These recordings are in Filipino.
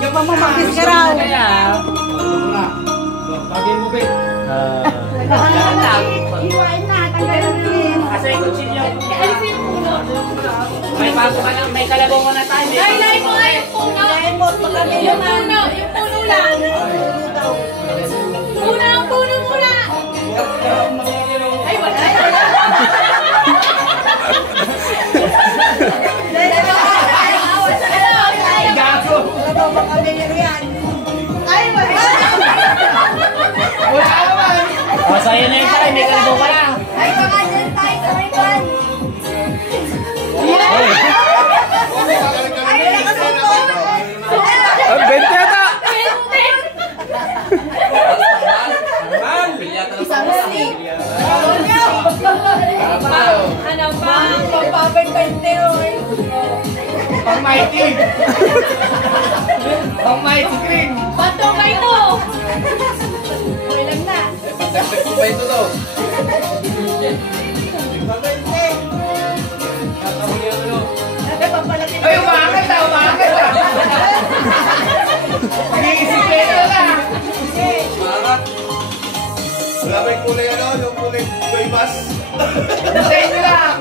Mamamagis ka raw. Bagay mo, babe. Iwain na. Kasi kutsilyo. May pasok ka lang, may kalabaw na tayo. Laylay mo nga yung puno. Yung puno lang. Puno muna. Ay, wala. Gago. Ay, wala. Wala naman. O, sa'yo na yun tayo, may kalabaw ka lang. Ay, baka dyan tayo sa may ban. Ay, nakasupot. Ang bente yata! Isang stick. Ano ba? Pagpapay-pente, oy. Pang mighty. Pang mighty green. Bato ba ito? Okay lang na. Pagdagdag ko ba ito daw? Ay, umakit na, umakit na. Nag-iisip kayo na lang. Wala ba yung kulay ano? Yung kulay bas? Hintayin nyo lang.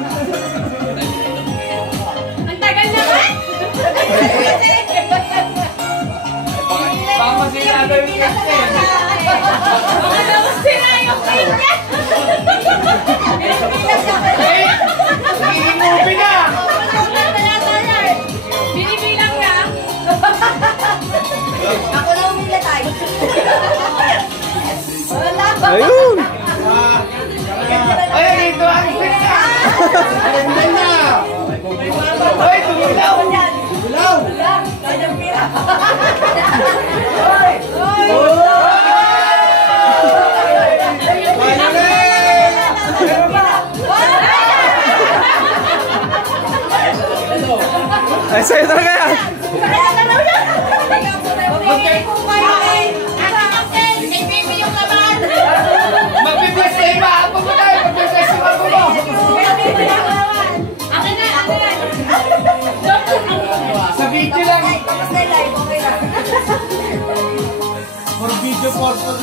Ang tagal naman. Baka masinaga yung kasi. Baka naman sila yung kanya. Eh, nagiging movie na. Binibilang na. Ako na umila tayo. Wala ba? Ayun! Ay, dito ang pita. Ay, na. Ay, tumilaw. Tumilaw. Kanyang pira. Ay, sa'yo talaga yan! Magpibless na iba. Ako mo tayo. Magpibless na iba mo. Akin na. Sa video lang. Tapos na live, okay na. For video purpose.